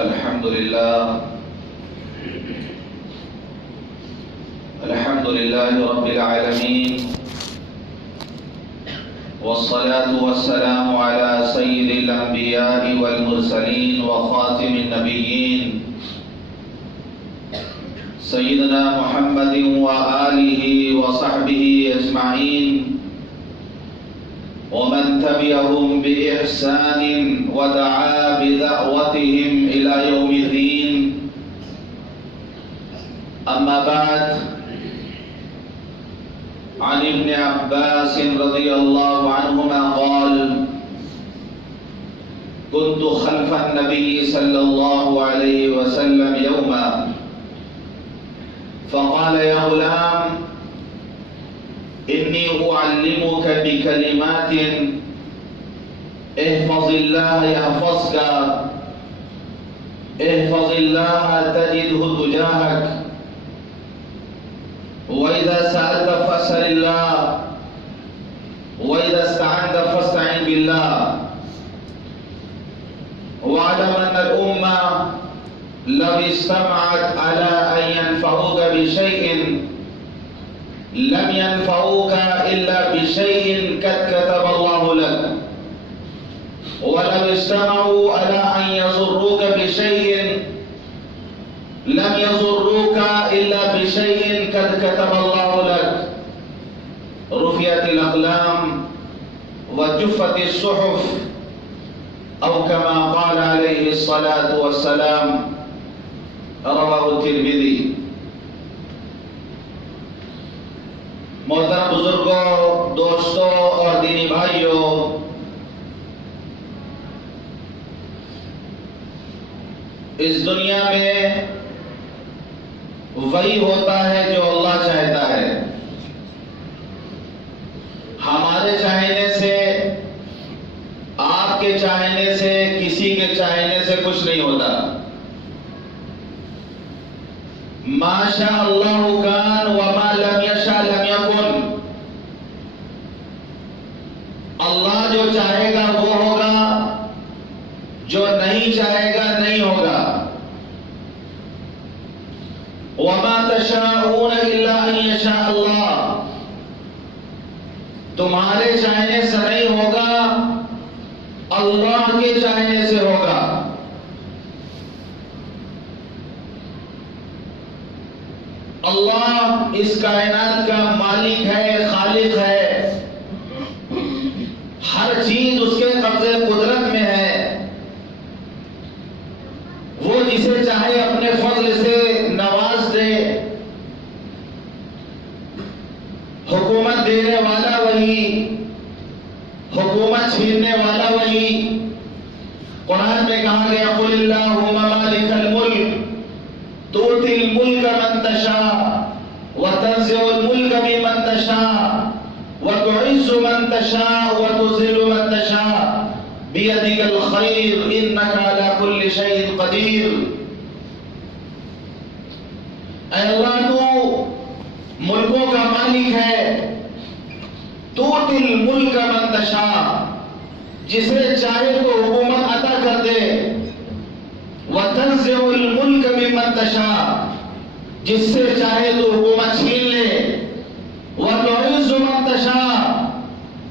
الحمد لله رب العالمين، والصلاة والسلام على سيد الأنبياء والمرسلين وخاتم النبيين سيدنا محمد وآله وصحبه أجمعين، ومن تبعهم بإحسان ودعا بدعوتهم إلى يوم الدين. أما بعد، عن ابن عباس رضي الله عنهما قال: كنت خلف النبي صلى الله عليه وسلم يوما فقال: يا غلام، إني أعلمك بكلمات احفظ الله يحفظك، احفظ الله تجده تجاهك، وإذا سألت فاسأل الله، وإذا استعنت فاستعن بالله، واعلم أن الأمة لو اجتمعت على أن ينفعوك بشيء لم ينفعوك إلا بشيء قد كتب الله لك، ولو اجتمعوا على أن يضروك بشيء لم يضروك إلا بشيء قد كتب الله لك. رفعت الأقلام وجفت الصحف، أو كما قال عليه الصلاة والسلام. رواه الترمذی. محترم بزرگوں، دوستوں اور دینی بھائیوں، اس دنیا میں وہی ہوتا ہے جو اللہ چاہتا ہے. ہمارے چاہنے سے، آپ کے چاہنے سے، کسی کے چاہنے سے کچھ نہیں ہوتا. ما شاء اللہ کان وما لم یشاء لم یکن. اللہ جو چاہے گا وہ ہوگا، جو نہیں چاہے گا نہیں ہوگا. وما تشاءون الا ان یشاء اللہ. تمہارے چاہنے سے نہیں ہوگا، اللہ کے چاہنے سے ہوگا. اللہ اس کائنات کا مالک ہے، خالق ہے. ہر چیز اس کے قبضے قدرت میں ہے. وہ جسے چاہے اپنے فضل سے نواز دے. حکومت دینے والا وہی، حکومت چھیننے والا وہی. قرآن میں کہا گیا: قل اللہم مالک الملک تؤتی الملک من تشاء وتنزع الملک ممن تشاء وتعز من تشاء وتذل من تشاء بیدک الخیر انک علی کل شیء قدیر. اے اللہ، تو ملکوں کا مالک ہے. تؤتی الملک من تشاء، جسے چاہے تو حکومت عطا کر دے. وتنزع الملک ممن تشاء، جس سے چاہے تو حکومت چھین لے. وتعز من تشاء،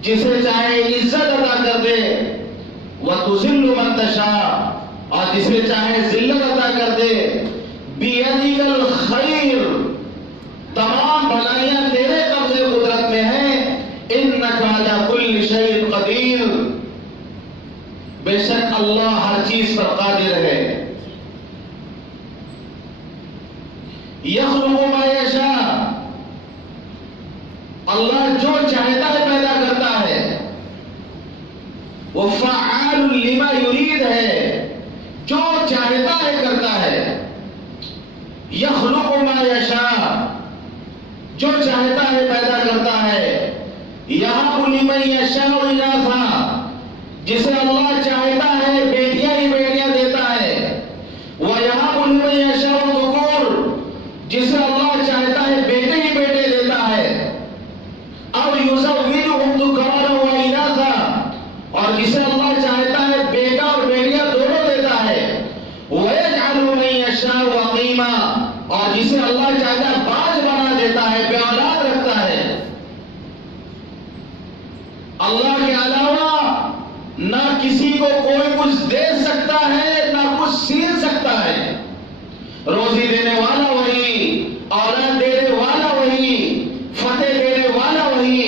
جسے چاہے عزت عطا کر دے. وتذل من تشاء، اور جسے چاہے ذلت عطا کر دے. بیدک الخیر، تمام بھلائیاں تیرے قبضے قدرت میں ہیں. انک علی کل شیء قدیر، بے شک اللہ ہر چیز پر قادر ہے. یخلق ما یشاء، اللہ جو چاہتا ہے پیدا کرتا ہے. وہ فعال لما یرید ہے، جو چاہتا ہے کرتا ہے. یخلق ما یشاء، جو چاہتا ہے پیدا کرتا ہے. یہب لمن یشاء اناثا، جسے اللہ چاہتا ہے بیٹیاں ہی بیٹیاں دیتا ہے. وَيَهَبُ لِمَن يَشَاءُ الذُّكُورَ، جسے اللہ چاہتا ہے بیٹے ہی بیٹے دیتا ہے. اب يُزَوِّجُهُمْ ذُكْرَانًا وَإِنَاثًا، اور جسے اللہ چاہتا ہے بیٹا اور بیٹیاں دونوں نہ کسی کو کوئی کچھ دے سکتا ہے نہ کچھ چھین سکتا ہے. روزی دینے والا وہی، اولاد دینے والا وہی، فتح دینے والا وہی،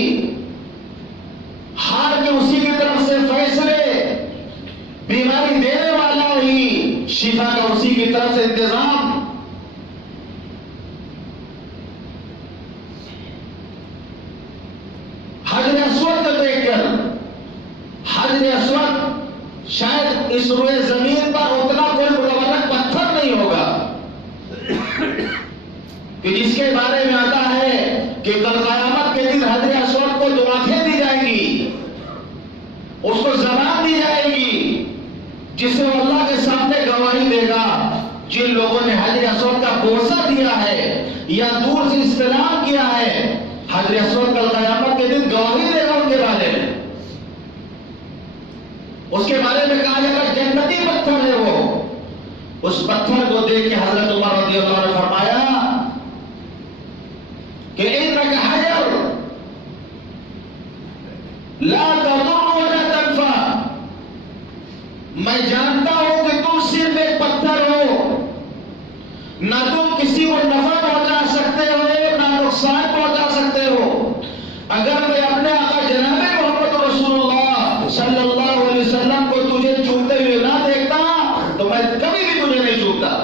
ہار کے اسی کی طرف سے فیصلے، بیماری دینے والا وہی، شفا کا اسی کی طرف سے انتظام. حجر اسود کو دیکھ کر، حجر اسود شاید اس روئے زمین پر اتنا کوئی متبرک پتھر نہیں ہوگا کہ جس کے بارے میں آتا ہے کہ کل قیامت کے دن حجر اسود کو دو آنکھیں دی جائیں گی، اس کو زبان دی جائے گی جس سے وہ اللہ کے سامنے گواہی دے گا. جن لوگوں نے حجر اسود کا بوسہ دیا ہے یا دور سے استلام کیا ہے، حجر اسود کل قیامت کے دن گواہی دے گا ان کے بارے میں. اس کے بارے میں کہا جائے گا جنتی پتھر ہے وہ. اس پتھر کو دیکھ کے حضرت عمر رضی اللہ عنہ نے فرمایا کہ انک حجر لا تضر ولا تنفع. میں جانتا ہوں کہ تم صرف ایک پتھر ہو، نہ تم کسی کو نفع پہنچا سکتے ہو نہ نقصان پہنچا سکتے ہو. اگر میں اپنے آقا جناب محمد رسول اللہ صلی اللہ علیہ وسلم کو تجھے چومتے ہوئے نہ دیکھتا تو میں کبھی بھی تجھے نہیں چومتا.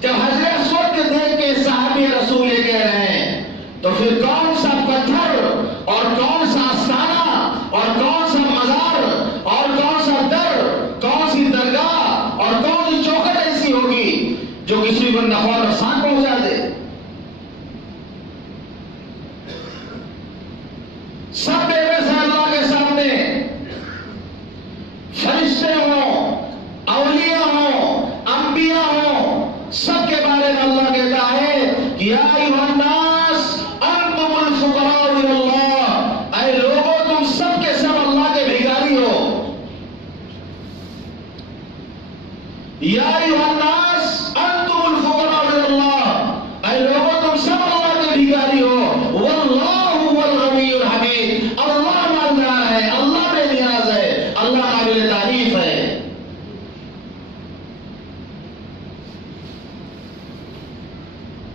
جب حجر اسود کے دیکھ کے صحابی رسول یہ کہہ رہے ہیں تو پھر کون سا پتھر اور کون سا آستانہ اور کون سا مزار اور کون سا در، کون سی درگاہ اور کون سی چوکھٹ ایسی ہوگی جو کسی کو نفع اور نقصان پہنچا دے. سب بے بس ہے اللہ کے سامنے، فرشتے ہوں، اولیاء ہوں، انبیاء ہوں، سب کے بارے میں اللہ کہتا ہے یا ایھا الناس انتم الفقراء الی اللہ. اے لوگوں تم سب کے سب اللہ کے بھکاری ہو. یا ایھا الناس انتم الفقراء الی اللہ. اے لوگوں تم سب اللہ کے بھکاری ہو. واللہ هو الغنی الحمید. اللہ مالدار ہے، اللہ بے نیاز ہے، اللہ قابل تعریف ہے.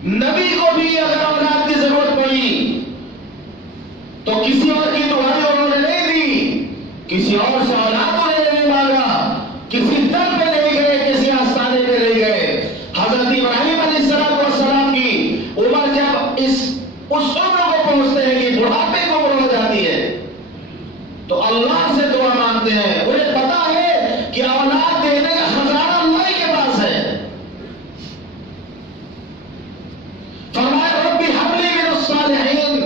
نبی کو بھی اگر اولاد کی ضرورت پڑی تو کسی اور کی دعائی انہوں نے نہیں دی، کسی اور سے اولاد انہیں نہیں مانگا، کسی در پہ نہیں گئے، کسی آستانے پہ نہیں گئے. حضرت ابراہیم علیہ السلام کی عمر جب اس عمر کو پہنچتے ہیں کہ بڑھاپے کو عمر ہو جاتی ہے تو اللہ سے دعا مانگتے ہیں. انہیں پتا ہے کہ اولاد دینے کا خزانہ اللہ کے پاس ہے. فرمایا ربی حب لی من الصالحین،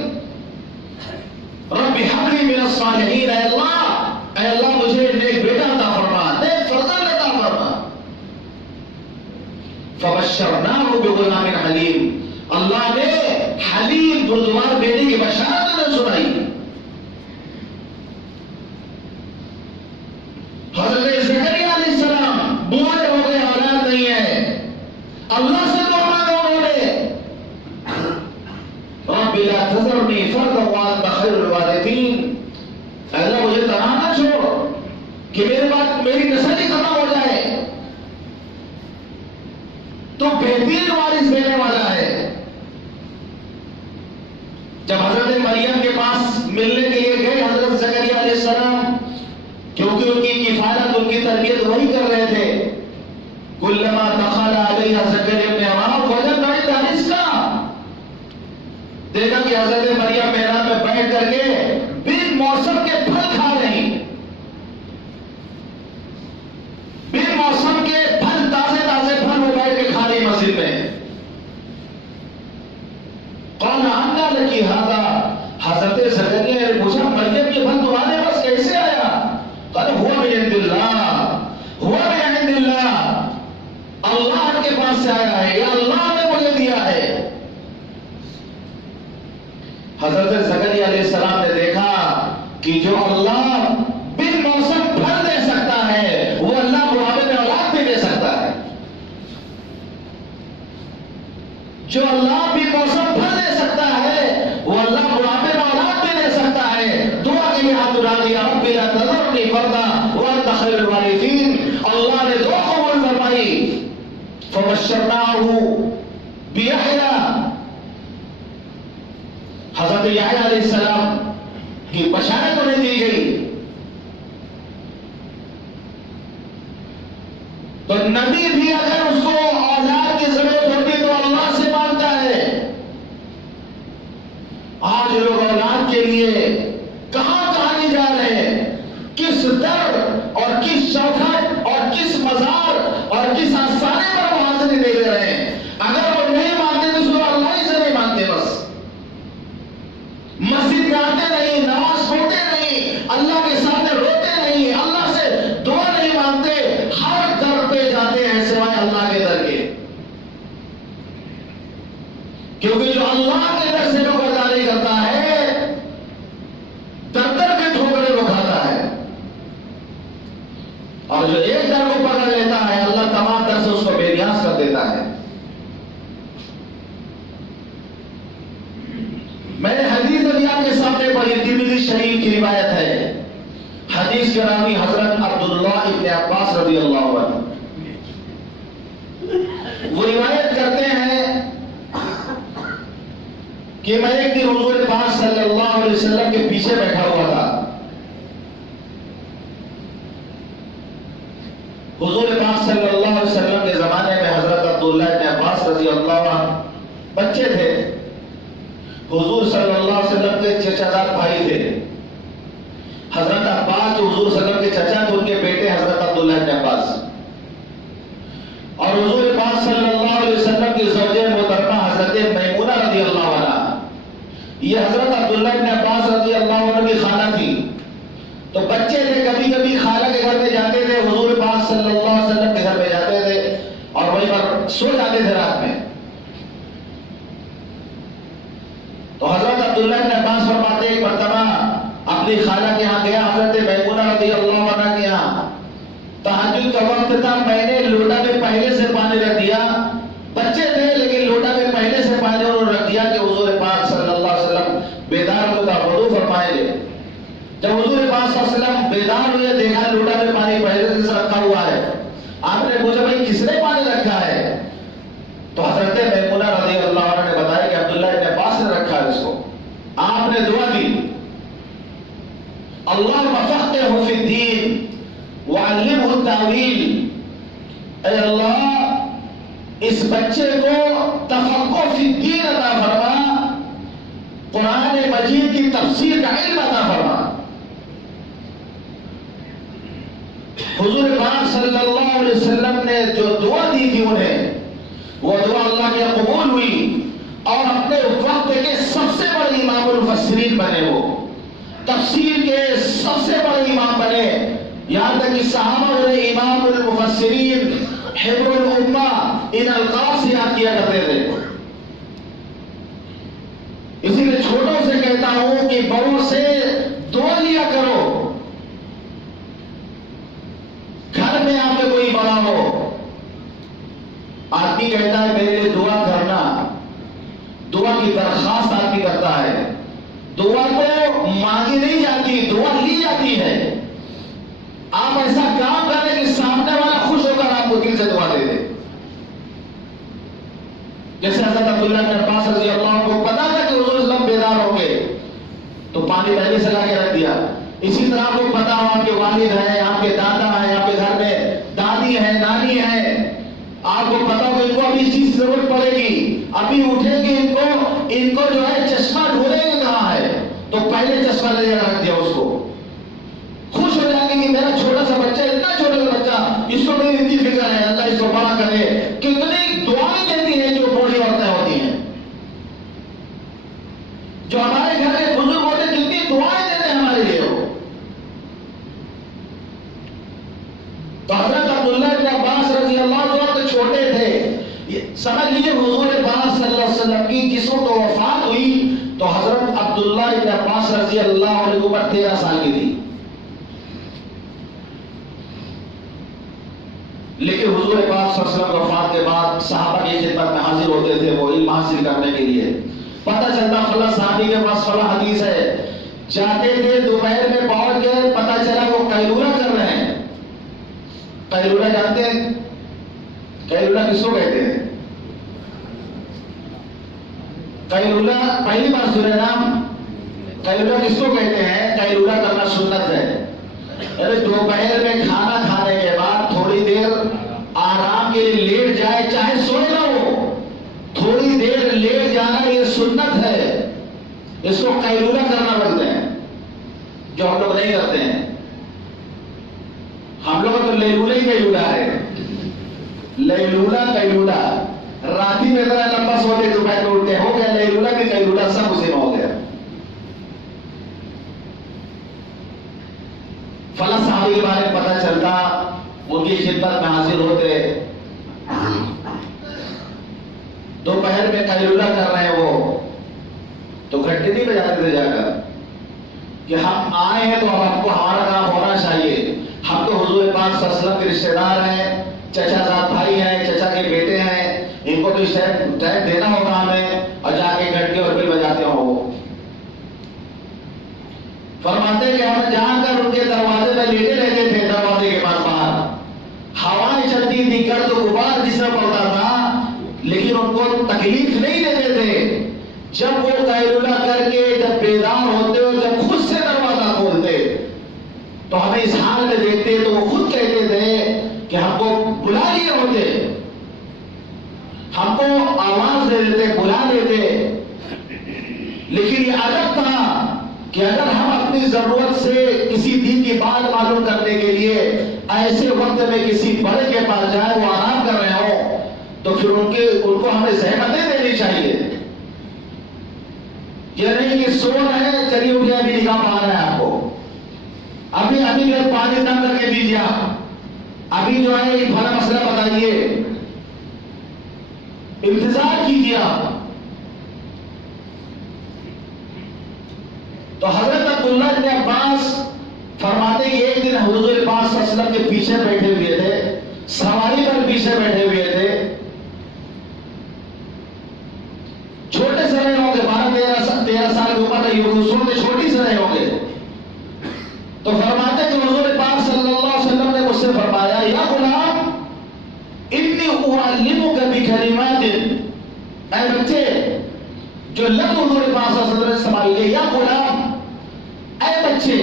ربی حب لی من الصالحین. اے اللہ مجھے نیک بیٹا عطا فرما، نیک فرزند عطا فرما. فبشرناہ بغلام حلیم. اللہ نے حلیم بردبار بیٹے کی بشارت انہیں سنائی. حضرت زکریا علیہ السلام بوڑھے ہو گئے، اولاد نہیں ہے. اللہ سے دعا مانگا انہوں نے رب لا تذرنی فردا وانت خیر الوارثین. اللہ مجھے تنہا نہ چھوڑ کہ میری نسل ہی ختم ہو جائے، تو بہترین وارث دینے والا ہے. جب حضرت مریم کے پاس ملنے کے لیے گئے حضرت زکریا علیہ السلام، کیونکہ ان کی کفالت ان کی تربیت وہی کر رہے تھے. کلما دخل علیہ زکریا ابن مریم وجد عندها رزقا. دیکھا کہ حضرت مریم محراب میں بیٹھ کر کے بن موسم کے پھل کھا رہی، بن موسم کے پھل، تازے تازے پھل وہ بیٹھ کے کھا رہی مسجد میں. قال انا لکی ھذا. حضرت زکریا نے پوچھا مریم یہ پھل تمہارے پاس کیسے آیا؟ قال هو من عند اللہ، هو من عند اللہ. اللہ کے پاس سے آیا ہے، یا اللہ نے مجھے دیا ہے. حضرت زکریا علیہ السلام نے دیکھا کہ جو اللہ بن موسم پھل دے سکتا ہے وہ اللہ بڑھاپے میں اولاد بھی دے سکتا ہے. جو اللہ بن موسم پھل دے سکتا ہے وہ اللہ بڑھاپے میں اولاد بھی دے سکتا ہے. دعا کے لیے عبادی رب لا تذرنی فردا وانت خیر الوارثین. اللہ نے دعا قبول فرمائی. فبشرناہ بیحییٰ، حضرت یحییٰ علیہ السلام کی بشارت انہیں دی گئی. تو نبی بھی اگر اس کو اولاد کی ضرورت ہوتی تو اللہ سے مانگتا ہے. آج لوگ اولاد کے لیے کہاں کہاں نہیں جا رہے ہیں، کس در اور کس چوکھٹ اور کس مزار اور کس آستانے پر وہ حاضری دے رہے ہیں. اگر وہ نہیں مانتے تو صرف اللہ ہی سے نہیں مانتے. بس مسجد میں آتے نہیں، نماز پڑھتے نہیں، اللہ کے سامنے روتے نہیں، اللہ سے دعا نہیں مانگتے، ہر در پہ جاتے ہیں سوائے اللہ کے در کے. کیونکہ جو اللہ کے در سے روبرداری کرتا ہے در در کے ٹھوکریں وہ کھاتا ہے، اور جو ایک در کو پکڑ لیتا ہے اللہ تمام در سے اس کو بے نیاز کر دیتا ہے. میں نے حدیث ابھی آپ کے سامنے پڑھی، ترمذی شریف کی روایت ہے. حدیث کے راوی حضرت عبداللہ ابن عباس رضی اللہ عنہ وہ روایت کرتے ہیں کہ میں ایک دن حضور پاک صلی اللہ علیہ وسلم کے پیچھے بیٹھا ہوا تھا. حضور پاک صلی اللہ علیہ وسلم کے زمانے میں حضرت عبداللہ ابن عباس رضی اللہ عنہ بچے تھے. حضور صلی اللہ علیہ وسلم کے چچا دار بھائی تھے. حضرت عباس جو حضور صلی اللہ علیہ وسلم کے چچا تھے ان کے بیٹے حضرت عبداللہ ابن عباس، اور حضور پاک صلی اللہ علیہ وسلم کی زوجہ محترمہ حضرت میمونہ رضی اللہ عنہ، یہ حضرت عبداللہ ابن عباس رضی اللہ عنہ کی خالہ تھی. تو بچے تھے، کبھی کبھی خالہ کے گھر میں جاتے تھے، حضور پاک صلی اللہ علیہ وسلم کے گھر میں جاتے تھے اور وہیں پر سو جاتے تھے رات میں. تو حضرت عبداللہ ابن عباس فرماتے ایک مرتبہ اپنی خالہ کے یہاں گیا، حضرت میمونہ رضی اللہ عنہ کے یہاں. تہجد کا وقت تھا، میں نے لوٹا میں پہلے سے پانی رکھ دیا. بچے تھے لیکن لوٹا میں پہلے سے پانی انہوں نے رکھ دیا کہ حضور پاک صلی اللہ علیہ وسلم بیدار ہوتا وضو فرمائیں گے. جب حضور پاک صلی اللہ علیہ وسلم بیدار ہوئے، دیکھا لوٹا میں پانی پہلے سے رکھا ہوا ہے. آپ نے پوچھا بھائی کس نے پانی رکھا ہے؟ تو حضرت میمونہ رضی اللہ عنہ نے بتایا کہ عبداللہ ابن عباس نے رکھا ہے اس کو. آپ نے دعا دی، اللہم فقہہ فی الدین وعلمہ التاویل. اے اللہ اس بچے کو تفقہ فی الدین عطا فرما، قرآن مجید کی تفسیر کا علم عطا فرما. حضور پاک صلی اللہ علیہ وسلم نے جو دعا دی تھی انہیں، وہ دعا اللہ کی قبول ہوئی اور اپنے وقت کے سب سے بڑے امام المفسرین بنے. وہ تفسیر کے سب سے بڑے امام بنے، یہاں تک کہ صحابہ انہیں امام المفسرین حبر الامہ ان القاب سے یاد کیا کرتے تھے. اسی لیے چھوٹوں سے کہتا ہوں کہ بڑوں سے دعا لیا کرو. گھر میں آپ میں کوئی بڑا ہو، آدمی کہتا ہے میرے لیے دعا کرنا، دعا کی درخواست آدمی کرتا ہے. دعا کو مانگی نہیں جاتی، دعا لی جاتی ہے. آپ ایسا کام کریں کہ سامنے والا خوش ہو کر آپ کو دل سے دعا دے دے. جیسے حضرت عبداللہ بن عباس رضی اللہ عنہ کو پتا تھا کہ حضور صلی اللہ علیہ وسلم بیدار ہوں گے تو پانی پہلے سے لا کے رکھ دیا. اسی طرح آپ کو پتا ہو آپ کے والد ہیں، آپ کے دادا ہیں، آپ کے گھر میں دادی ہیں، نانی ہیں، آپ کو پتا ہو کہ ان کو ابھی اس چیز کی ضرورت پڑے گی، ابھی اٹھیں گے، ان کو جو ہے چشمہ ڈھونڈیں گے کہاں ہے، تو پہلے چشمہ لے جا رکھ دیا. اس کو خوش ہو جائیں گے کہ میرا چھوٹا سا بچہ، اتنا چھوٹا سا بچہ، اس کو میری اتنی فکر ہے، اللہ اس کو بڑا کرے. کتنی دعائیں دیتی ہیں جو بوڑھی عورتیں ہوتی ہیں، جو ہمارے گھر میں بزرگ ہوتے ہیں، کتنی دعائیں دیتے ہیں ہمارے لیے. تو حضرت عبداللہ بن عباس رضی اللہ عنہ تو چھوٹے تھے. سمجھ لیجیے حضور پاک صلی اللہ علیہ وسلم کی جس وقت وفات ہوئی تو حضرت عبداللہ بن عباس رضی اللہ عنہ کی عمر 13 سال کی تھی. لیکن حضور پاک صلی اللہ علیہ وسلم وفات کے بعد صحابہ کی خدمت میں حاضر ہوتے تھے وہ علم حاصل کرنے کے لیے. پتہ چلتا فلاں صحابی کے پاس فلاں حدیث ہے، جاتے تھے دوپہر میں پہنچ گئے، پتا چلا وہ قیلولہ کر رہے ہیں۔ قیلولہ جانتے ہیں؟ قیلولہ کس کو کہتے ہیں؟ قیلولہ پہلی بار سنے نام؟ قیلولہ کس کو کہتے ہیں؟ قیلولہ کرنا سنت ہے۔ دوپہر میں کھانا کھانے کے بعد تھوڑی دیر آرام کے لیے لیٹ جائے، چاہے سوئے نہ ہو، تھوڑی دیر لیٹ جانا یہ سنت ہے۔ اس کو قیلولہ کرنا بولتے ہیں، جو ہم لوگ نہیں کرتے ہیں۔ ہم لوگ تو لیلولہ ہی قیلولہ ہے، لیلولہ قیلولہ۔ راتی میں ذرا لمبا سوتے دوپہر میں اٹھتے، ہو گیا لیلولہ بھی قیلولہ، سب اسی میں ہو گیا۔ فلاں صحابی کے بارے میں پتہ چلتا، ان کی خدمت میں حاضر ہوتے، دوپہر میں قیلولہ کر رہے ہیں وہ، تو گھنٹے نہیں بجاتے تھے جا کر کہ ہم آئے ہیں تو اب ہم کو ہمارا کام ہونا چاہیے، ہم تو حضور پاک صلی اللہ علیہ وسلم کے رشتے دار ہیں، چچا زاد بھائی ہیں، چچا کے بیٹے ہیں، ان کو تو اس ٹائم دینا ہوگا ہمیں، اور جا کے گھنٹے اور بل بجاتے ہوں وہ۔ فرماتے کہ ہم جا کر ان کے دروازے میں لیٹے رہتے تھے، دروازے کے پاس باہر ہوائیں چلتی تھی، گرد و غبار جس میں پڑتا تھا، لیکن ان کو تکلیف نہیں دیتے تھے۔ جب وہ قیلولہ کر کے جب بیدار ہوتے اور جب خود سے دروازہ کھولتے تو ہمیں اس حال میں دیکھتے تو وہ خود کہتے تھے کہ ہم کو بلا لیے ہوتے، ہم کو آواز دے دیتے، بلا دیتے، لیکن یہ ادب تھا کہ اگر ہم اپنی ضرورت سے کسی دین کی بات معلوم کرنے کے لیے ایسے وقت میں کسی بڑے کے پاس جائیں، وہ آرام کر رہے ہوں، تو پھر ان کو ہمیں زحمتیں دینی چاہیے۔ یہ نہیں کہ سو رہے ہیں، چلیے اٹھے ابھی نکاح پڑھا رہے ہیں آپ کو، ابھی پانی دم کر کے دیجیے، آپ ابھی جو ہے یہ بڑا مسئلہ بتائیے، انتظار کیجیے آپ۔ تو حضرت عبداللہ بن عباس فرماتے کہ ایک دن حضور پاک صلی اللہ علیہ وسلم کے پیچھے بیٹھے ہوئے تھے، سواری پر پیچھے بیٹھے ہوئے تھے، چھوٹے سے رہے ہوں گے، 12-13 سال کی عمر رہی ہوگی، اس وقت چھوٹی سے رہے ہوں گے۔ تو فرماتے کہ حضور پاک صلی اللہ علیہ وسلم نے مجھ سے فرمایا، یا غلام انی اعلمک بکلمات، اے بچے، جو لفظ حضور پاک صلی اللہ علیہ وسلم نے استعمال کیے، یا غلام، اے بچے،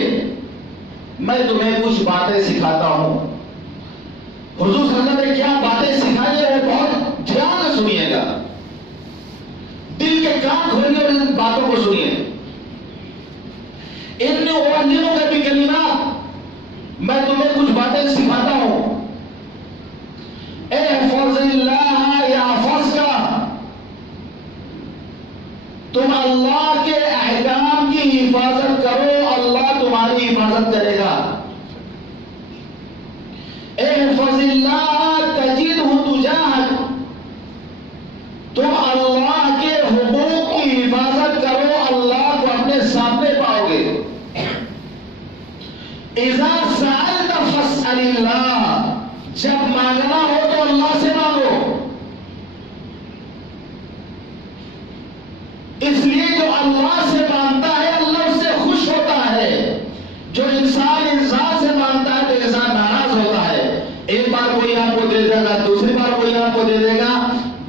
میں تمہیں کچھ باتیں سکھاتا ہوں۔ حضور صلی اللہ علیہ وسلم نے کیا باتیں سکھائی ہے وہ بہت دھیان سے سنیے گا، دل کے کان کھولیے اور ان باتوں کو سنیے۔ انی اعلمک بکلمات، میں تمہیں کچھ باتیں سکھاتا ہوں، احفظ اللہ یحفظک، تم اللہ کے احکام کی حفاظت کرو، اللہ تمہاری حفاظت کرے گا۔ احفظ اللہ تجدہ تجاہک، تم اللہ کے حقوق کی حفاظت کرو، اللہ کو اپنے سامنے پاؤ گے۔ اذا سألت فاسأل اللہ، جب مانگنا ہو تو اللہ سے مانگو، اس لیے جو اللہ سے مانگتا ہے اللہ اس سے خوش ہوتا ہے، جو انسان سے مانگتا ہے تو انسان ناراض ہوتا ہے۔ ایک بار کوئی آپ کو دے دے گا، دوسری بار کوئی آپ کو دے دے گا،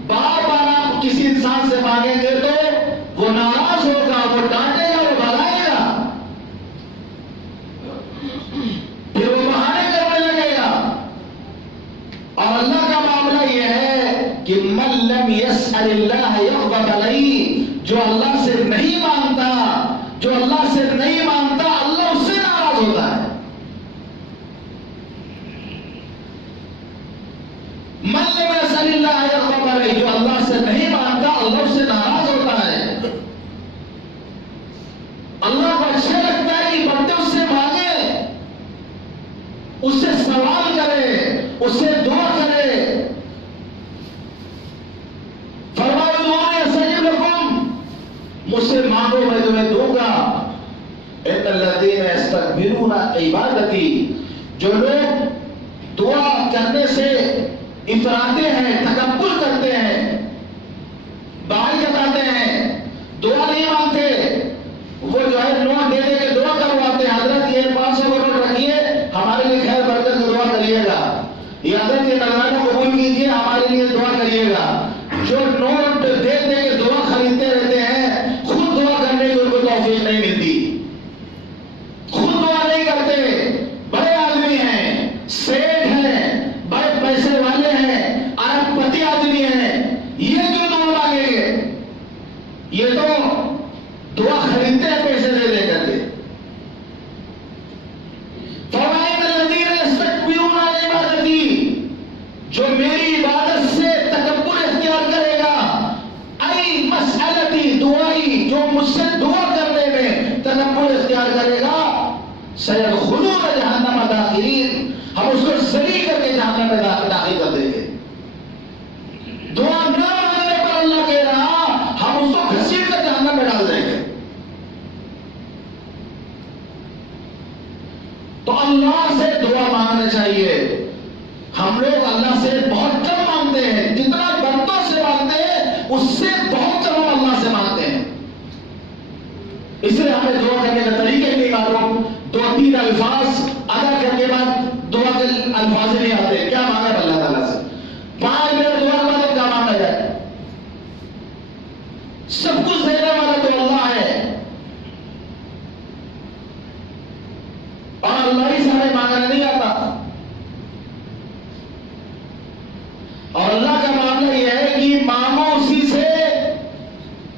بار بار آپ کسی انسان سے مانگیں گے تو وہ ناراض ہوگا، وہ ڈانٹے گا، وہ بھگائے گا، پھر وہ بہانے کرنے لگے گا۔ اور اللہ کا معاملہ یہ ہے کہ من لم يسأل اللہ یغضب علیہ، جو اللہ سے نہیں مانگتا، جو اللہ سے نہیں مانگتا، اللہ اس سے ناراض ہوتا ہے۔ من لم يسأل اللہ یغضب علیہ، جو اللہ سے نہیں مانگتا، اللہ اس سے ناراض ہوتا ہے۔ اللہ کو اچھا لگتا ہے کہ بندے اس سے مانگے، اس سے سوال کرے، اس سے دعا کرے۔ فرمایا دعائیں استجب لکم، مجھ سے مانگو میں تمہیں دوں گا۔ ان الذین یستکبرون عبادتی، جو لوگ دعا کرنے سے اتراتے ہیں، تکبر کرتے ہیں، بھائی جتاتے ہیں، دعا نہیں مانگتے، وہ جو ہے نوٹ دے دے کے ہمارے لیے دعا کریے گا. جو نوٹ دے دے کے دعا خریدتے رہتے ہیں خود دعا کرنے کی ان کو توفیق نہیں ملتی, خود دعا نہیں کرتے. بڑے آدمی ہیں, سیٹ ہیں, بڑے پیسے والے ہیں, ارب پتی آدمی ہیں, یہ کیوں دعا مانگیں گے؟ یہ تو دعا خریدتے ہیں پیسے دے دے کر کے. جو میری عبادت سے تکبر اختیار کرے گا, ای مسئلتی دعائی, جو مجھ سے دعا کرنے میں تکبر اختیار کرے گا, سیدخلون جہنم داخلین, ہم اس کو ذلیل کر کے جہنم میں داخل کر دیں گے. دعا نہ مانگنے پر اللہ کہہ رہا ہم اس کو گھسیٹ کر جہنم میں ڈال دیں گے. تو اللہ سے دعا مانگنا چاہیے. ہم لوگ اللہ سے بہت کم مانگتے ہیں, جتنا بندوں سے مانگتے ہیں اس سے بہت کم ہم اللہ سے مانگتے ہیں. اس لیے ہمیں دعا کرنے کا طریقہ ہی نہیں معلوم. 2-3 الفاظ ادا کرنے کے بعد دعا کے الفاظ نہیں آتے. کیا مانگا ہے اللہ تعالیٰ سے؟ 5 منٹ دعا کے بعد کیا مانگا جائے؟ سب کچھ دینے والا تو اللہ ہے, اور اللہ ہی سے ہمیں مانگنا نہیں آتا. اور اللہ کا معاملہ یہ ہے کہ مانگو اسی سے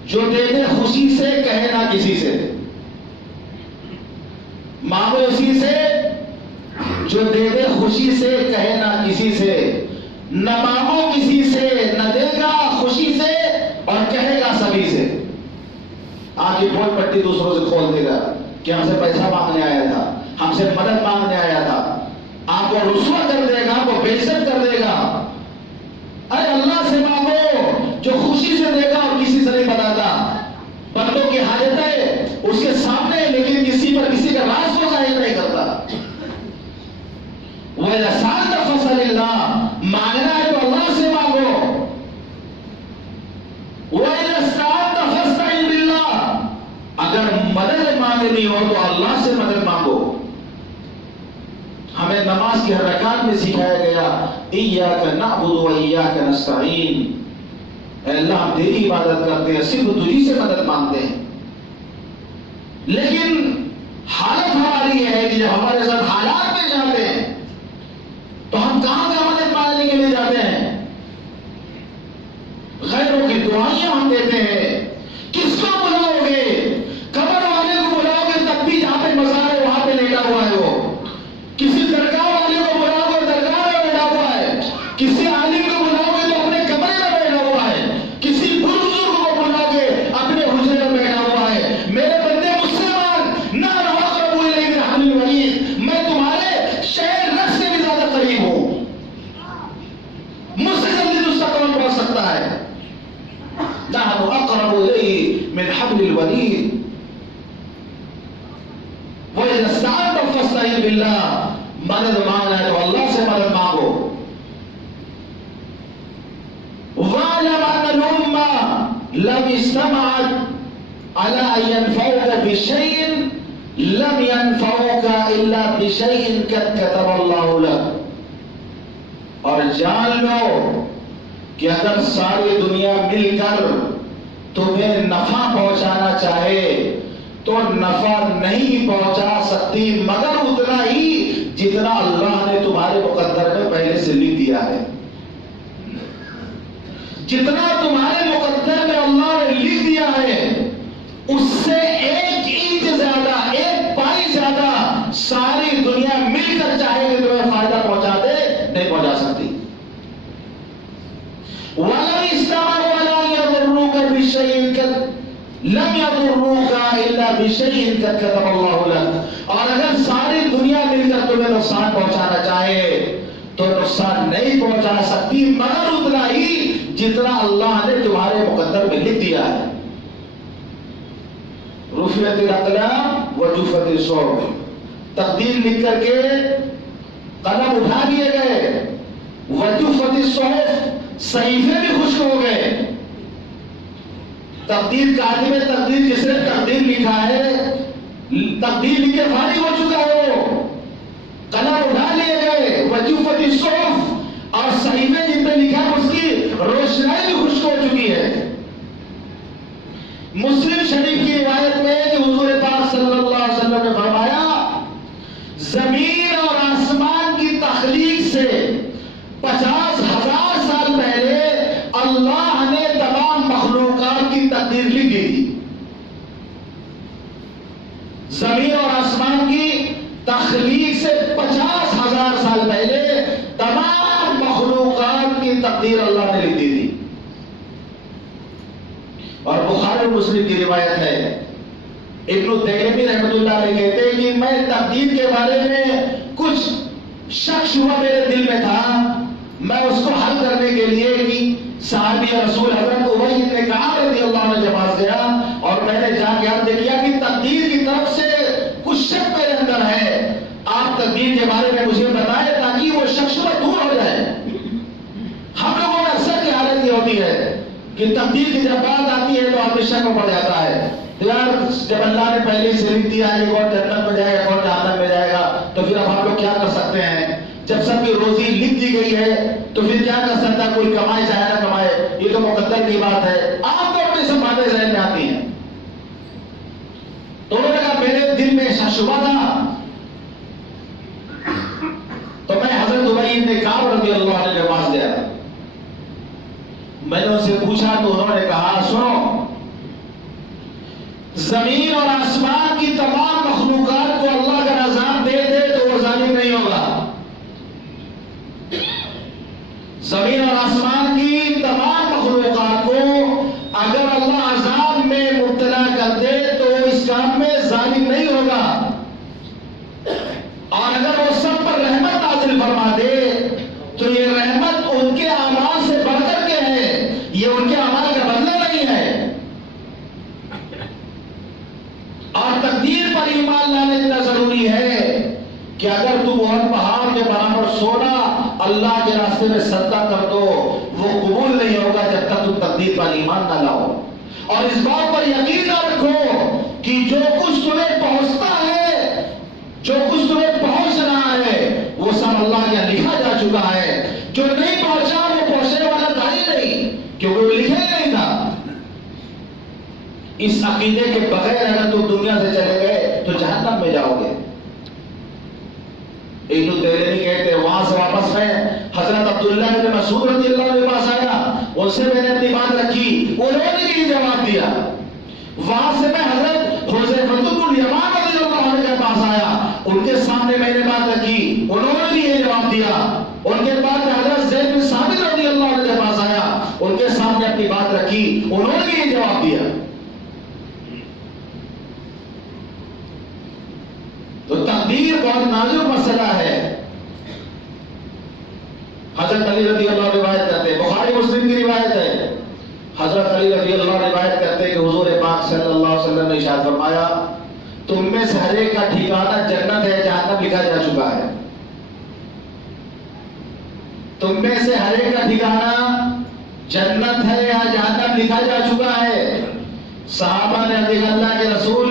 جو دے دے خوشی سے, کہے نہ کسی سے. مانگو اسی سے جو دے دے خوشی سے, کہے نہ کسی سے. نہ مانگو کسی سے, نہ دے گا خوشی سے اور کہے گا سبھی سے. آپ کی بہت پٹی دوسروں سے کھول دے گا کہ ہم سے پیسہ مانگنے آیا تھا, ہم سے مدد مانگنے آیا تھا. آپ کو رسوا کر دے گا, آپ کو بے عزت کر دے گا. ارے اللہ سے مانگو جو خوشی سے دے گا اور کسی سے نہیں بتاتا. بندوں کی حاجتیں اس کے سامنے, لیکن کسی پر کسی کا راز کو ظاہر نہیں کرتا. وَإِذَا سَأَلْتَ فَاسْأَلِ اللَّهَ, مانگنا ہے تو اللہ سے مانگو. وَإِذَا اسْتَعَنْتَ فَاسْتَعِنْ بِاللَّهِ, اگر مدد مانگنی ہو تو اللہ سے مدد مانگو. ہمیں نماز کی ہر رکعت میں سکھایا گیا ایاک نعبد و ایاک نستعین, اے اللہ ہم تیری عبادت کرتے ہیں, صرف تجھی سے مدد مانگتے ہیں. لیکن حالت ہماری یہ ہے کہ جب ہمارے ساتھ حالات میں جاتے ہیں تو ہم کہاں سے مدد مانگنے کے لیے جاتے ہیں؟ غیروں کی دعائیں ہم دیتے ہیں. کس کو بلاؤ گے؟ قبر والے کو بلاؤ گے تب بھی جہاں پہ مزار ہے وہاں پہ لیٹا ہوا ہے وہ. کسی درگاہ والے کو بلاؤ گے درگاہ میں بیٹھا ہوا ہے. کسی عالم کو بلاؤ گے تو اپنے کمرے میں بیٹھا ہوا ہے. کسی بزرگ کو بلاؤ گے اپنے حجرے میں بیٹھا ہوا ہے. میرے بندے مسلمان نہ اقرب الیک من حبل الورید, میں تمہارے شہر رگ سے بھی زیادہ قریب ہوں. مجھ سے جلدی اس کا کون پہنچ سکتا ہے؟ نحن اقرب الیک من حبل الورید. وَإِذَا اسْتَعَنْتَ فَاسْتَعِنْ بِاللَّهِ, مدد مانگنا ہے تو اللہ سے مدد مانگو. وَاعْلَمْ أَنَّ الْأُمَّةَ لَمْ اجْتَمَعَتْ عَلَىٰ أَن يَنفَعُوكَ بِشَيْءٍ لَمْ يَنفَعُوكَ إِلَّا بِشَيْءٍ قَدْ كَتَبَ اللَّهُ لَكَ. اور جان لو کہ اگر ساری دنیا مل کر تمہیں نفع پہنچانا چاہے تو نفع نہیں پہنچا سکتی مگر اتنا ہی جتنا اللہ نے تمہارے مقدر میں پہلے سے لکھ دیا ہے. جتنا تمہارے مقدر میں اللہ نے لکھ دیا ہے اس سے 1 انچ زیادہ, 1 پائی زیادہ ساری دنیا مل کر چاہے کہ تمہیں فائدہ پہنچا دے, نہیں پہنچا سکتی. وَلَوِ اسْتَمَعُوا عَلَىٰ أَن يَضُرُّوكَ بِشَيْءٍ لم يضروك الا بشيء قد كتب الله لك. اور اگر ساری دنیا مل کر تمہیں نقصان پہنچانا چاہے تو نقصان نہیں پہنچا سکتی مگر اتنا ہی جتنا اللہ نے تمہارے مقدر میں لکھ دیا ہے. رفعت الاقلام وجفت الصحف, تقدیر لکھ کر کے قلم اٹھا دیے گئے. وجفت الصحف, صحیفے بھی خشک ہو گئے. تقدیر کاتب تقدیر جس نے تقدیر لکھا ہے, تقدیر لکھ کے فارغ ہو چکا ہے, وہ قلم اٹھا لیے گئے. وجفت الصحف, اور صحیفے جن پہ لکھا ہے اس کی روشنائی بھی خشک ہو چکی ہے۔ مسلم شریف کی روایت میں کہ حضور پاک صلی اللہ علیہ وسلم نے فرمایا زمین اور آسمان کی تخلیق سے 50,000 سال پہلے اللہ نے تمام مخلوقات کی تقدیر لکھ دی تھی۔ زمین اور آسمان کی تخلیق سے 50,000 سال پہلے تمام مخلوقات کی تقدیر اللہ نے لکھ دی تھی۔ اور بخاری و مسلم کی روایت ہے، ابن تیمیہ رحمۃ اللہ علیہ کہتے ہیں کہ میں تقدیر کے بارے میں کچھ شک شبہ میرے دل میں تھا، میں اس کو حل کرنے کے لیے کہ صحابی رسول حضرت ابی بن کعب رضی اللہ عنہ کے پاس گیا اور میں نے جا کے عرض کیا کہ تقدیر کی طرف سے کچھ شک میرے اندر ہے، آپ تقدیر کے بارے میں مجھے بتائیں تاکہ وہ شک شبہ دور ہو جائے۔ ہم لوگوں میں اکثر کی حالت یہ ہوتی ہے کہ تقدیر کی جب بات آتی ہے تو آدمی شک میں پڑ جاتا ہے، یار جب اللہ نے پہلے سے لکھ دیا ہے کون جنت میں جائے گا کون جہنم میں جائے گا تو پھر اب ہم لوگ کیا کر سکتے ہیں؟ جب سب کی روزی لکھ دی گئی ہے تو پھر کیا کر سکتا ہے؟ کوئی کمائے چاہے نہ کمائے، یہ تو مقدر کی بات ہے۔ عام طور پہ سب باتیں ذہن میں آتی ہیں۔ تو انہوں نے کہا میرے دل میں شک شبہ تھا، تو میں حضرت ابی بن کعب رضی اللہ عنہ کے پاس گیا، میں نے ان سے پوچھا تو انہوں نے کہا سنو، زمین اور آسمان کی تمام مخلوقات کو اللہ کا نظام دے دے تو وہ ظالم نہیں ہوگا۔ زمین اور آسمان کی تمام مخلوقات کو اگر اللہ عذاب میں مبتلا کر دے تو اس کام میں ظالم نہیں ہوگا، اور اگر وہ سب پر رحمت نازل فرما دے تو یہ رحمت ان کے اعمال سے بڑھ کر کے ہے، یہ ان کے اعمال کا بدلہ نہیں ہے۔ اور تقدیر پر ایمان لانا اتنا ضروری ہے کہ اگر تم بہت پہاڑ کے برابر سونا اللہ کے راستے میں صدقہ کر دو وہ قبول نہیں ہوگا جب تک تم تقدیر پر ایمان نہ لاؤ۔ اور اس بات پر یقین نہ رکھو کہ جو کچھ تمہیں پہنچتا ہے، جو کچھ تمہیں پہنچ رہا ہے وہ سب اللہ کا لکھا جا چکا ہے، جو نہیں پہنچا وہ پہنچنے والا تھا ہی نہیں کیونکہ وہ لکھا ہی نہیں تھا۔ اس عقیدے کے بغیر اگر تم دنیا سے چلے گئے تو جہنم میں جاؤ گے۔ ابن تیمیہ کہتے ہیں وہاں سے واپس میں حضرت عبداللہ بن مسعود رضی اللہ عنہ کے پاس آیا، ان سے میں نے اپنی بات رکھی، انہوں نے بھی جواب دیا۔ وہاں سے میں حضرت حذیفہ بن الیمان رضی اللہ عنہ کے پاس آیا، ان کے سامنے میں نے بات رکھی، انہوں نے بھی یہ جواب دیا۔ ان کے بعد میں حضرت زید بن ثابت رضی اللہ عنہ کے پاس آیا، ان کے سامنے اپنی بات رکھی، انہوں نے بھی یہ جواب دیا۔ تو تقدیر بہت نازک مسئلہ ہے۔ حضرت علی رضی اللہ عنہ روایت کرتے ہیں، بخاری مسلم کی روایت ہے، حضرت علی رضی اللہ عنہ روایت کرتے ہیں کہ حضور پاک صلی اللہ علیہ وسلم نے ارشاد فرمایا تم میں سے ہر ایک کا ٹھکانہ جنت ہے جہنم لکھا جا چکا ہے۔ تم میں سے ہر ایک کا ٹھکانہ جنت ہے یا جہنم لکھا جا چکا ہے۔ صحابہ نے عرض کیا اللہ کے رسول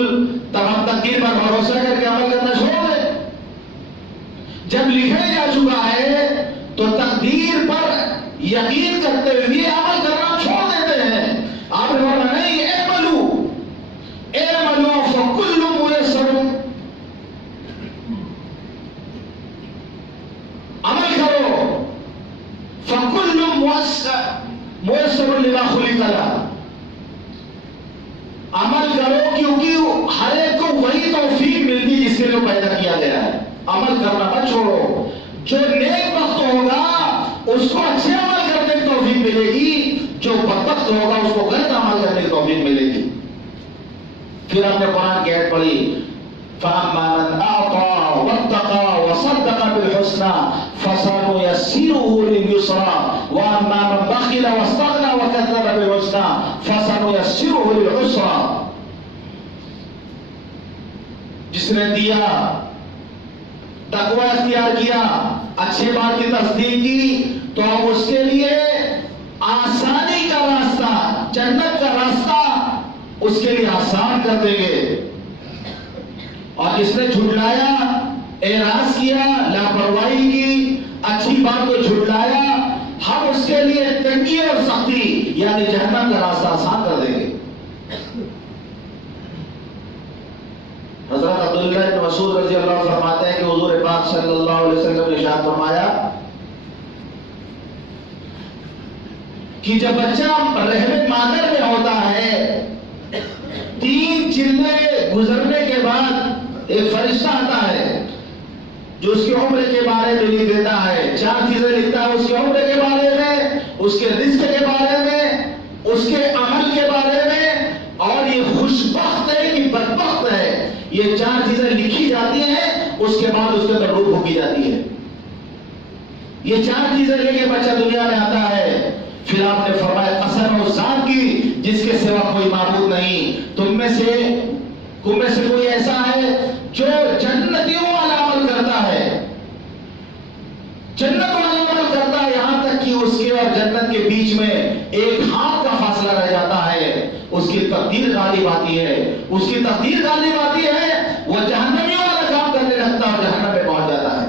تب ہم تقدیر پر بھروسہ کر کے عمل کرنا چھوڑ دیں؟ جب لکھا جا چکا ہے تو تقدیر پر یقین کرتے ہوئے عمل کرنا چھوڑ دیتے ہیں۔ آپ نے بولا نہیں، اعملوا فکل میسر، عمل کرو، فکل میسر لما خلق له، عمل کرو کیونکہ ہر ایک کو وہی توفیق ملتی جس کے لیے پیدا کیا گیا ہے۔ عمل کرنا مت چھوڑو، جو نیک بخت ہوگا اس کو اچھے عمل کرنے کی توفیق ملے گی، جو بدبخت ہوگا اس کو غلط عمل کرنے کی توفیق ملے گی۔ پھر ہم نے قرآن کی آیت پڑھی فَأَمَّا مَنْ أَعْطَى وَاتَّقَى وَصَدَّقَ بِالْحُسْنَى فَسَنُيَسِّرُهُ لِلْيُسْرَى وَأَمَّا مَنْ بَخِلَ وَاسْتَغْنَى وَكَذَّبَ بِالْحُسْنَى فَسَنُيَسِّرُهُ لِلْعُسْرَى۔ جس نے دیا، تقوی اختیار کیا، اچھے بات کی تصدیق کی تو ہم اس کے لیے آسانی کا راستہ، جنت کا راستہ اس کے لیے آسان کر دیں گے۔ اور جس نے جھٹلایا، اعراض کیا، لاپرواہی کی، اچھی بات کو جھٹلایا، ہم اس کے لیے تنگی اور سختی یعنی جہنم کا راستہ آسان کر دیں گے۔ حضرت عبداللہ بن مسعود رضی اللہ عنہ فرماتے ہیں کہ حضور پاک صلی اللہ علیہ وسلم نے ارشاد فرمایا کہ جب بچہ رحم مادر میں ہوتا ہے 3 چلے گزرنے کے بعد ایک فرشتہ آتا ہے جو اس کی عمر کے بارے میں لکھ دیتا ہے، 4 چیزیں لکھتا ہے، اس کی عمر کے بارے میں، اس کے رزق کے بارے میں، اس کے عمل کے بارے میں، اور یہ خوشبخت ہے کہ بدبخت ہے، یہ 4 چیزیں لکھی جاتی ہیں، اس کے بعد اس کے اندر روح پھونکی جاتی ہے۔ یہ 4 چیزیں لے کے بچہ دنیا میں آتا ہے، پھر آپ نے فرمایا قسم اس ذات کی جس کے سوا کوئی معبود نہیں، تم میں سے کوئی ایسا ہے جو جنتیوں والا عمل کرتا ہے، جنت والا عمل کرتا ہے، یہاں تک کہ اس کے اور جنت کے بیچ میں ایک ہاتھ کا فاصلہ رہ جاتا ہے، اس کی تقدیر غالب آتی ہے، اس کی تقدیر غالب آتی ہے، وہ جہنمیوں والا کام کرنے لگتا ہے اور جہنم میں پہنچ جاتا ہے۔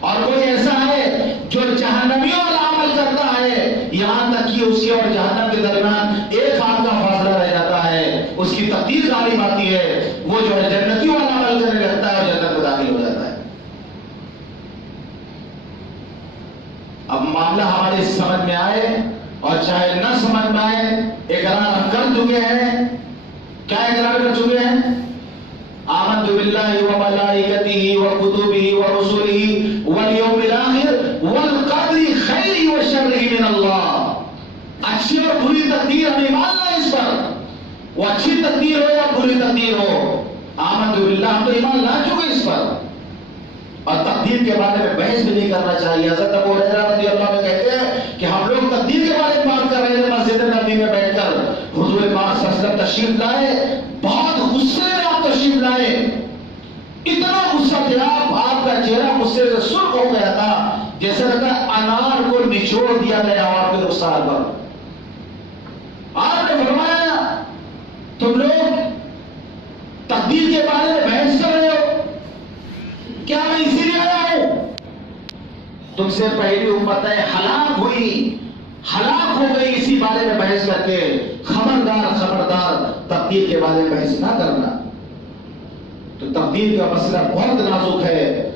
اور کوئی ایسا ہے جو جہنمیوں والا عمل کرتا ہے، یہاں تک کہ اس کے اور جہنم کے درمیان ایک ہاتھ کا فاصلہ رہ جاتا ہے، اس کی تقدیر غالب آتی ہے، وہ جو ہے جنتیوں والا عمل کرنے لگتا ہے اور جنت میں داخل ہو جاتا ہے۔ اب معاملہ ہمارے سمجھ میں آئے اور چاہے نہ سمجھ میں آئے، اقرار ہم کر چکے ہیں۔ کیا اقرار کر چکے ہیں؟ آمنت باللہ وملائکتہ وکتبہ ورسلہ والیوم الآخر والقدر خیرہ وشرہ من اللہ۔ اچھی اور بری تقدیر ہم ایمان لائیں اس پر، وہ اچھی تقدیر ہو یا بری تقدیر ہو، آمنت باللہ ہم تو ایمان لا چکے اس پر، اور تقدیر کے بارے میں بحث بھی نہیں کرنا چاہیے۔ حضرت ابو ہریرہ رضی اللہ عنہ کہتے ہیں کہ ہم لوگ تقدیر کے بارے میں بات کر رہے تھے مسجد نبوی میں بیٹھ کر، حضور پاک صلی اللہ علیہ وسلم تشریف لائے، بہت غصے میں آپ تشریف لائے، اتنا غصہ تھے آپ کا چہرہ غصے سے سرخ ہو گیا تھا، جیسے لگتا ہے انار کو نچوڑ دیا گیا آپ کے رخسار پر۔ آپ نے فرمایا تم لوگ تقدیر کے بارے میں بحث کر رہے ہو، کیا میں اسی لیے آیا ہوں؟ تم سے پہلی امتیں ہلاک ہوئی، ہلاک ہو گئی اسی بارے میں بحث کر کے۔ خبردار خبردار تقدیر کے بارے میں بحث نہ کرنا۔ تو تقدیر کا مسئلہ بہت نازک ہے،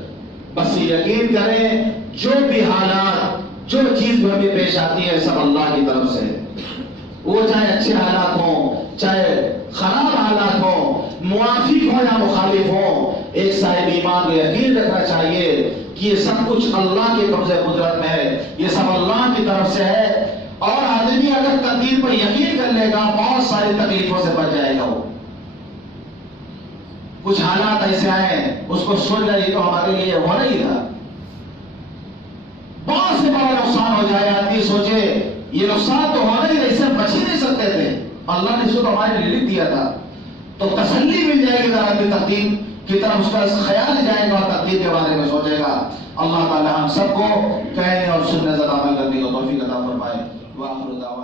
بس یقین کریں جو بھی حالات، جو چیز ہمیں پیش آتی ہے سب اللہ کی طرف سے، وہ چاہے اچھے حالات ہوں چاہے خراب حالات ہوں، موافق ہوں یا مخالف ہوں، ایک صاحب ایمان کو یقین رکھنا چاہیے کہ یہ سب کچھ اللہ کے قبضے قدرت میں ہے، یہ سب اللہ کی طرف سے ہے، اور آدمی اگر تقدیر پر یقین کر لے گا بہت ساری تکلیفوں سے بچ جائے گا۔ وہ کچھ حالات ایسے آئے اس کو سن لے تو ہمارے لیے ہو نہیں تھا، بہت سے بڑا نقصان ہو جائے، آدمی سوچے یہ نقصان تو ہونا ہی نہیں، اس سے بچ ہی نہیں سکتے تھے، اللہ نے اس کو ہمارے لیے لکھ دیا تھا، تو تسلی مل جائے گی اگر آدمی تقدیر کی طرف اس کا خیال جائے گا اور تقدیر کے بارے میں سوچے گا۔ اللہ تعالی ہم سب کو کہنے اور سننے زیادہ عمل کرنے کو توفیق عطا فرمائے۔ وآخر دعوانا